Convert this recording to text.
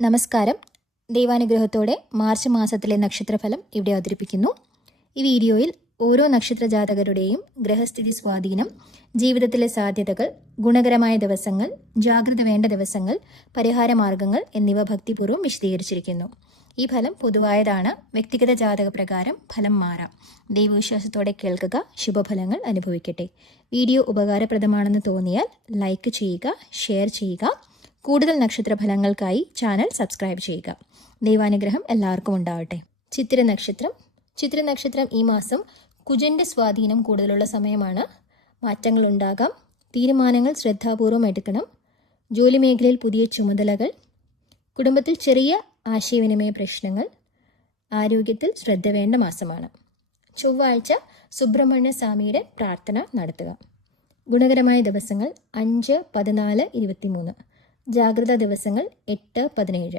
നമസ്കാരം. ദൈവാനുഗ്രഹത്തോടെ മാർച്ച് മാസത്തിലെ നക്ഷത്രഫലം ഇവിടെ അവതരിപ്പിക്കുന്നു. ഈ വീഡിയോയിൽ ഓരോ നക്ഷത്ര ജാതകരുടെയും ഗ്രഹസ്ഥിതി സ്വാധീനം, ജീവിതത്തിലെ സാധ്യതകൾ, ഗുണകരമായ ദിവസങ്ങൾ, ജാഗ്രത വേണ്ട ദിവസങ്ങൾ, പരിഹാരമാർഗങ്ങൾ എന്നിവ ഭക്തിപൂർവ്വം വിശദീകരിച്ചിരിക്കുന്നു. ഈ ഫലം പൊതുവായതാണ്. വ്യക്തിഗത ജാതക പ്രകാരം ഫലം മാറാം. ദൈവവിശ്വാസത്തോടെ കേൾക്കുക, ശുഭഫലങ്ങൾ അനുഭവിക്കട്ടെ. വീഡിയോ ഉപകാരപ്രദമാണെന്ന് തോന്നിയാൽ ലൈക്ക് ചെയ്യുക, ഷെയർ ചെയ്യുക. കൂടുതൽ നക്ഷത്രഫലങ്ങൾക്കായി ചാനൽ സബ്സ്ക്രൈബ് ചെയ്യുക. ദൈവാനുഗ്രഹം എല്ലാവർക്കും ഉണ്ടാവട്ടെ. ചിത്ര നക്ഷത്രം ഈ മാസം കുജന്റെ സ്വാധീനം കൂടുതലുള്ള സമയമാണ്. മാറ്റങ്ങൾ ഉണ്ടാകാം. തീരുമാനങ്ങൾ ശ്രദ്ധാപൂർവം എടുക്കണം. ജോലി മേഖലയിൽ പുതിയ ചുമതലകൾ, കുടുംബത്തിൽ ചെറിയ ആശയവിനിമയ പ്രശ്നങ്ങൾ, ആരോഗ്യത്തിൽ ശ്രദ്ധ വേണ്ട മാസമാണ്. ചൊവ്വാഴ്ച സുബ്രഹ്മണ്യ സ്വാമിയുടെ പ്രാർത്ഥന നടത്തുക. ഗുണകരമായ ദിവസങ്ങൾ 5, 14, 23. ജാഗ്രതാ ദിവസങ്ങൾ 8, 17.